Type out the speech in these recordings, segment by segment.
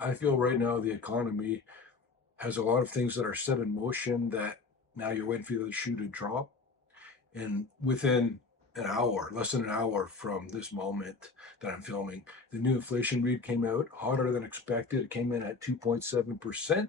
I feel right now the economy has a lot of things that are set in motion that now you're waiting for the shoe to drop. And within an hour, less than an hour from this moment that I'm filming, the new inflation read came out hotter than expected. It came in at 2.7%.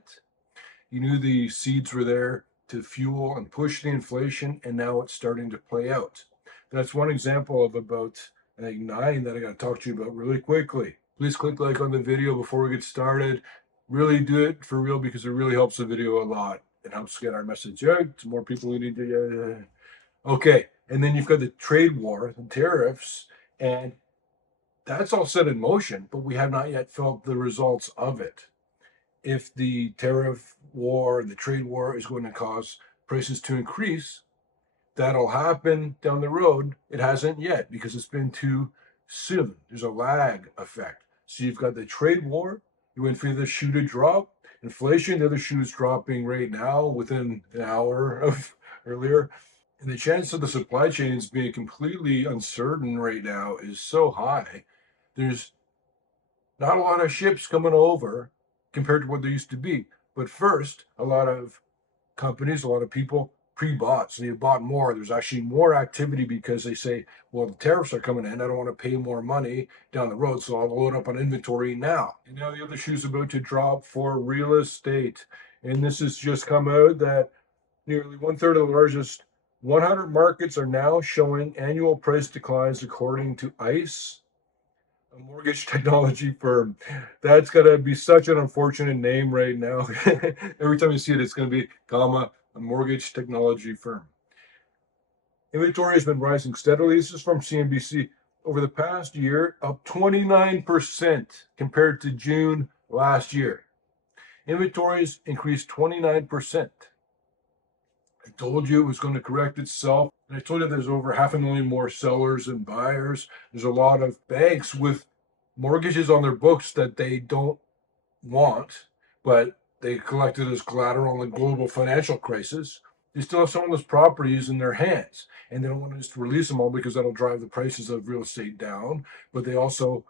You knew the seeds were there to fuel and push the inflation, and now it's starting to play out. That's one example of about, I think, nine that I got to talk to you about really quickly. Please click like on the video before we get started. Really do it for real because it really helps the video a lot. It helps get our message out to more people who need to. Okay, and then you've got the trade war, the tariffs, and that's all set in motion, but we have not yet felt the results of it. If the tariff war, the trade war is going to cause prices to increase, that'll happen down the road. It hasn't yet because it's been too soon. There's a lag effect. So you've got the trade war, you went for the shoe to drop. Inflation, the other shoe is dropping right now within an hour of earlier. And the chance of the supply chains being completely uncertain right now is so high. There's not a lot of ships coming over compared to what there used to be. But first, a lot of companies, a lot of people pre-bought. So you bought more. There's actually more activity because they say, well, the tariffs are coming in. I don't want to pay more money down the road. So I'll load up on inventory now. And now the other shoe's about to drop for real estate. And this has just come out that nearly one third of the largest 100 markets are now showing annual price declines according to ICE, a mortgage technology firm. That's gonna be such an unfortunate name right now. Every time you see it, it's gonna be comma a mortgage technology firm. Inventory has been rising steadily. This is from CNBC over the past year, up 29% compared to June last year. Inventories increased 29%. I told you it was going to correct itself. And I told you there's over 500,000 more sellers and buyers. There's a lot of banks with mortgages on their books that they don't want, but they collected as collateral in the global financial crisis. They still have some of those properties in their hands, and they don't want to just release them all because that'll drive the prices of real estate down. But they also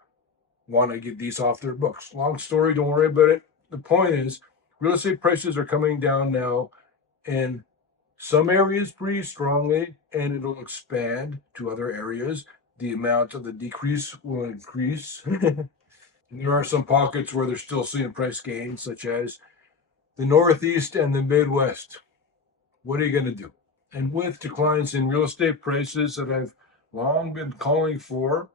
want to get these off their books. Long story, don't worry about it. The point is, real estate prices are coming down now, and some areas pretty strongly, and it'll expand to other areas. The amount of the decrease will increase. And there are some pockets where they're still seeing price gains, such as the Northeast and the Midwest. What are you going to do? And with declines in real estate prices that I've long been calling for,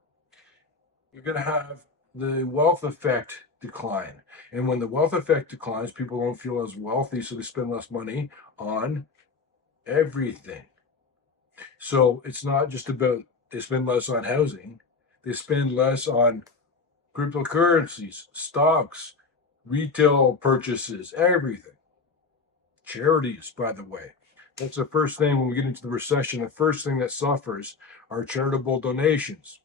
you're going to have the wealth effect decline. And when the wealth effect declines, people don't feel as wealthy, so they spend less money on everything. So it's not just about they spend less on housing, they spend less on cryptocurrencies, stocks, retail purchases, everything. Charities, by the way. That's the first thing when we get into the recession. The first thing that suffers are charitable donations.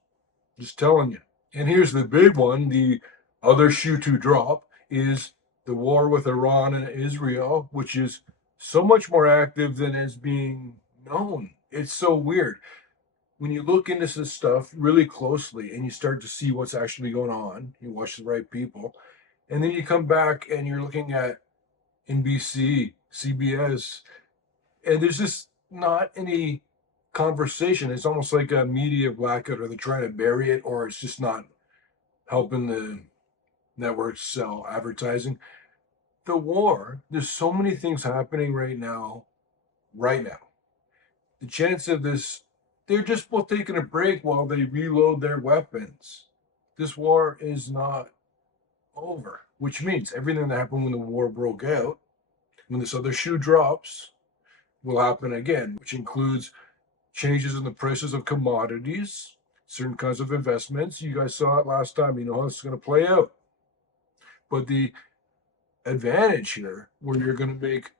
Just telling you. And here's the big one, the other shoe to drop is the war with Iran and Israel, which is so much more active than is being known. It's so weird. When you look into this stuff really closely and you start to see what's actually going on, you watch the right people, and then you come back and you're looking at NBC, CBS, and there's just not any conversation. It's almost like a media blackout, or they're trying to bury it, or it's just not helping the networks sell advertising. The war, there's so many things happening right now, right now. The chance of this, they're just both taking a break while they reload their weapons. This war is not over, which means everything that happened when the war broke out, when this other shoe drops, will happen again, which includes changes in the prices of commodities, certain kinds of investments. You guys saw it last time. You know how this is going to play out. But the advantage here, where you're going to make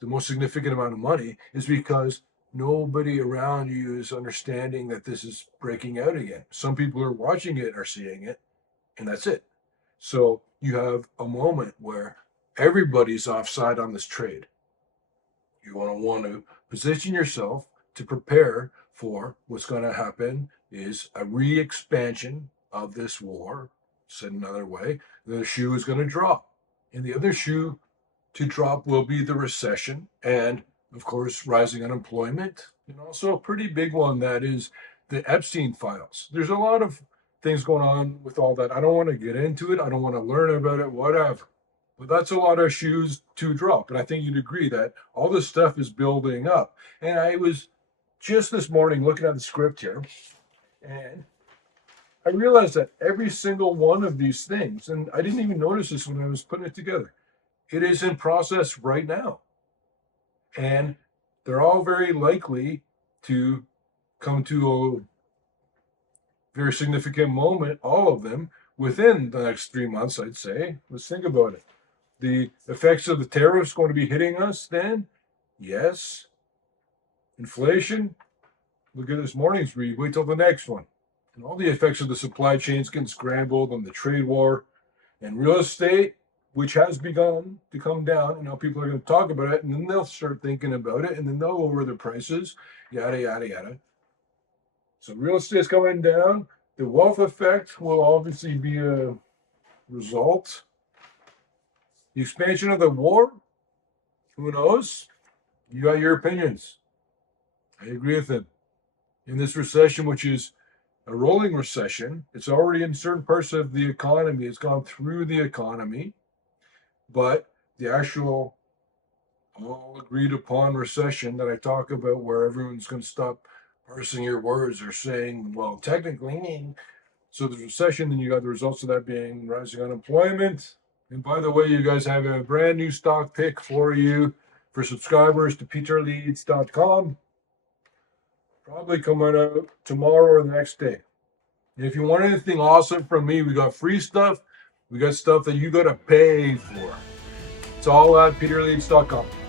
the most significant amount of money, is because nobody around you is understanding that this is breaking out again. Some people who are watching it are seeing it, and that's it. So you have a moment where everybody's offside on this trade. You want to position yourself to prepare for what's going to happen is a re-expansion of this war. Said another way, the shoe is going to drop. And the other shoe to drop will be the recession and, of course, rising unemployment. And also a pretty big one that is the Epstein files. There's a lot of things going on with all that. I don't want to get into it. I don't want to learn about it, whatever. But that's a lot of shoes to drop. And I think you'd agree that all this stuff is building up. And I was just this morning looking at the script here, and I realized that every single one of these things, and I didn't even notice this when I was putting it together, it is in process right now. And they're all very likely to come to a very significant moment, all of them, within the next 3 months, I'd say. Let's think about it. The effects of the tariffs going to be hitting us then? Yes. Inflation? Look at this morning's read. Wait till the next one. And all the effects of the supply chains getting scrambled and the trade war and real estate, which has begun to come down, and now people are going to talk about it, and then they'll start thinking about it, and then they'll lower their prices, yada, yada, yada. So real estate is coming down. The wealth effect will obviously be a result. The expansion of the war, who knows? You got your opinions. I agree with them. In this recession, which is a rolling recession, it's already in certain parts of the economy. It's gone through the economy. But the actual all agreed upon recession that I talk about, where everyone's going to stop parsing your words or saying, well, technically, so the recession, then you got the results of that being rising unemployment. And by the way, you guys have a brand new stock pick for you for subscribers to peterleeds.com. Probably coming out tomorrow or the next day. And if you want anything awesome from me, we got free stuff. We got stuff that you got to pay for. It's all at peterleeds.com.